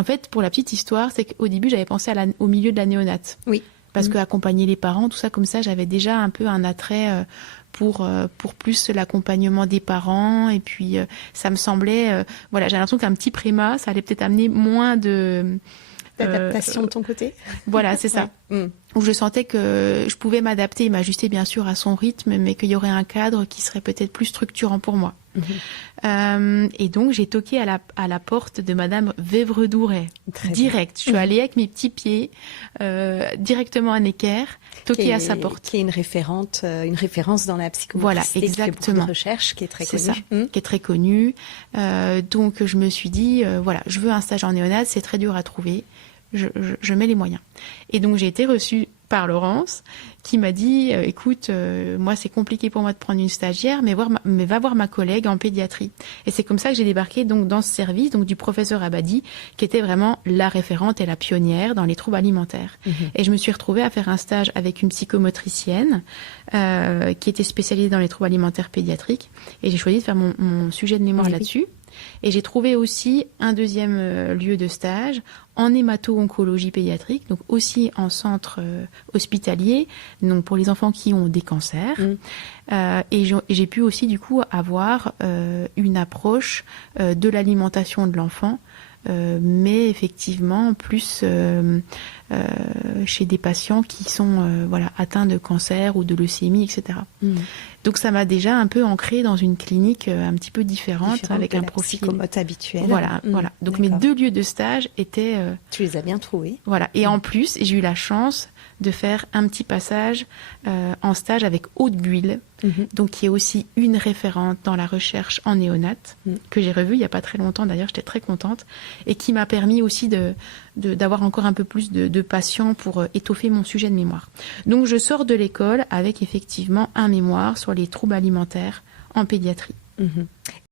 En fait, pour la petite histoire, c'est qu'au début, j'avais pensé au milieu de la néonate. Oui. Parce que accompagner les parents, tout ça comme ça, j'avais déjà un peu un attrait pour plus l'accompagnement des parents. Et puis, ça me semblait... voilà, j'ai l'impression qu'un petit préma, ça allait peut-être amener moins de... D'adaptation de ton côté. Voilà, c'est ça. Ouais. Où je sentais que je pouvais m'adapter et m'ajuster bien sûr à son rythme, mais qu'il y aurait un cadre qui serait peut-être plus structurant pour moi. Et donc j'ai toqué à la porte de Madame Vévredouret, direct. Je suis allée avec mes petits pieds directement à Necker, toquer à sa porte. Qui est une référence dans la psychomotricité. Voilà, exactement. Qui fait beaucoup de recherche, qui est très connue. C'est ça, qui est très connue. Donc je me suis dit, voilà, je veux un stage en néonat, c'est très dur à trouver. Je mets les moyens. Et donc j'ai été reçue par Laurence qui m'a dit écoute, moi c'est compliqué pour moi de prendre une stagiaire, mais va voir ma collègue en pédiatrie. Et c'est comme ça que j'ai débarqué donc dans ce service donc du professeur Abadi, qui était vraiment la référente et la pionnière dans les troubles alimentaires. Et je me suis retrouvée à faire un stage avec une psychomotricienne qui était spécialisée dans les troubles alimentaires pédiatriques. Et j'ai choisi de faire mon sujet de mémoire là-dessus. Et j'ai trouvé aussi un deuxième lieu de stage en hémato-oncologie pédiatrique, donc aussi en centre hospitalier, donc pour les enfants qui ont des cancers. Et j'ai pu aussi du coup avoir une approche de l'alimentation de l'enfant, mais effectivement plus chez des patients qui sont voilà, atteints de cancer ou de leucémie, etc. Donc ça m'a déjà un peu ancré dans une clinique un petit peu différente avec un profil psychomote habituel. Voilà, voilà. Donc mes 2 lieux de stage étaient... Tu les as bien trouvés. Voilà. Et en plus, j'ai eu la chance de faire un petit passage en stage avec Aude Buil, donc qui est aussi une référente dans la recherche en néonate, que j'ai revue il n'y a pas très longtemps d'ailleurs, j'étais très contente, et qui m'a permis aussi d'avoir encore un peu plus de patients pour étoffer mon sujet de mémoire. Donc je sors de l'école avec effectivement un mémoire sur les troubles alimentaires en pédiatrie.